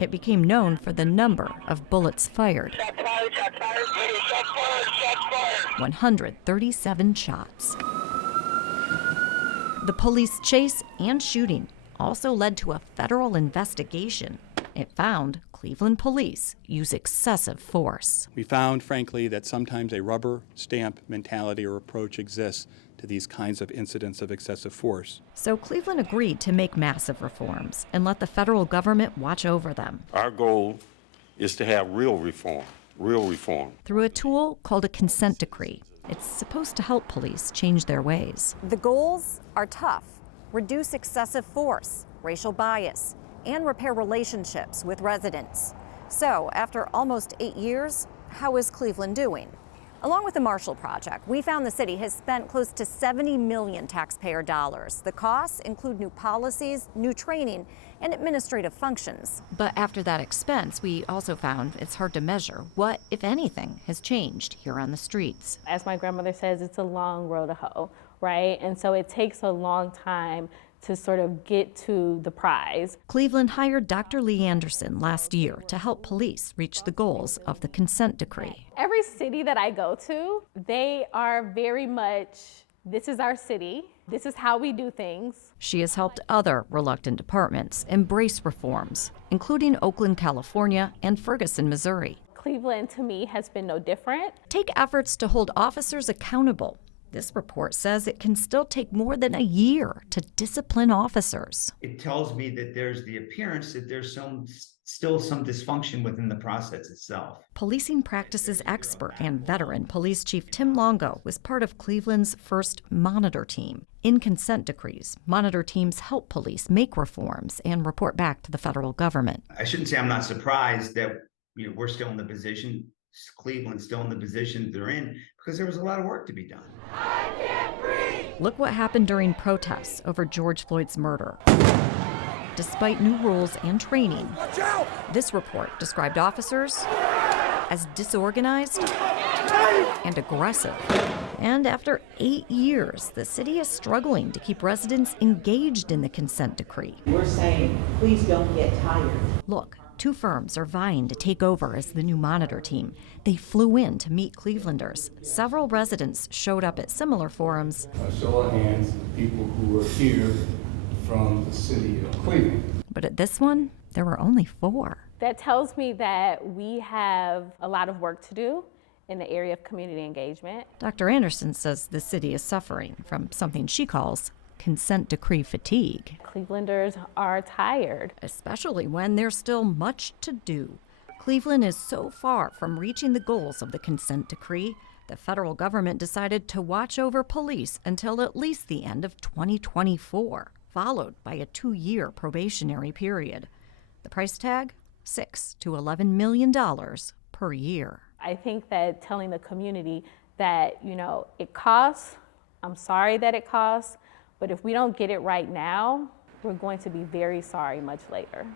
It became known for the number of bullets fired. 137 shots. The police chase and shooting also led to a federal investigation. It found Cleveland police use excessive force. We found, frankly, that sometimes a rubber stamp mentality or approach exists to these kinds of incidents of excessive force. So Cleveland agreed to make massive reforms and let the federal government watch over them. Our goal is to have real reform. Through a tool called a consent decree. It's supposed to help police change their ways. The goals are tough. Reduce excessive force, racial bias, and repair relationships with residents. So, after almost 8 years, how is Cleveland doing? Along with the Marshall Project, we found the city has spent close to $70 million taxpayer dollars. The costs include new policies, new training, and administrative functions. But after that expense, we also found it's hard to measure what, if anything, has changed here on the streets. As my grandmother says, it's a long road to hoe, right? And so it takes a long time to sort of get to the prize. Cleveland hired Dr. Lee Anderson last year to help police reach the goals of the consent decree. Every city that I go to, they are very much, this is our city, this is how we do things. She has helped other reluctant departments embrace reforms, including Oakland, California, and Ferguson, Missouri. Cleveland, to me, has been no different. Take efforts to hold officers accountable. This report says it can still take more than a year to discipline officers. It tells me that there's the appearance that there's still some dysfunction within the process itself. Policing practices expert and veteran Police Chief Tim Longo was part of Cleveland's first monitor team. In consent decrees, monitor teams help police make reforms and report back to the federal government. I shouldn't say I'm not surprised that we're still in the position, Cleveland's still in the position they're in, because there was a lot of work to be done. I can't breathe. Look what happened during protests over George Floyd's murder. Despite new rules and training, this report described officers as disorganized and aggressive. And after 8 years, the city is struggling to keep residents engaged in the consent decree. We're saying, please don't get tired. Look, 2 firms are vying to take over as the new monitor team. They flew in to meet Clevelanders. Several residents showed up at similar forums. A show of hands, people who were here from the city of Cleveland. But at this one, there were only 4. That tells me that we have a lot of work to do in the area of community engagement. Dr. Anderson says the city is suffering from something she calls consent decree fatigue. Clevelanders are tired. Especially when there's still much to do. Cleveland is so far from reaching the goals of the consent decree, the federal government decided to watch over police until at least the end of 2024, followed by a 2-year probationary period. The price tag? $6 to $11 million per year. I think that telling the community that, it costs, I'm sorry that it costs, but if we don't get it right now, we're going to be very sorry much later.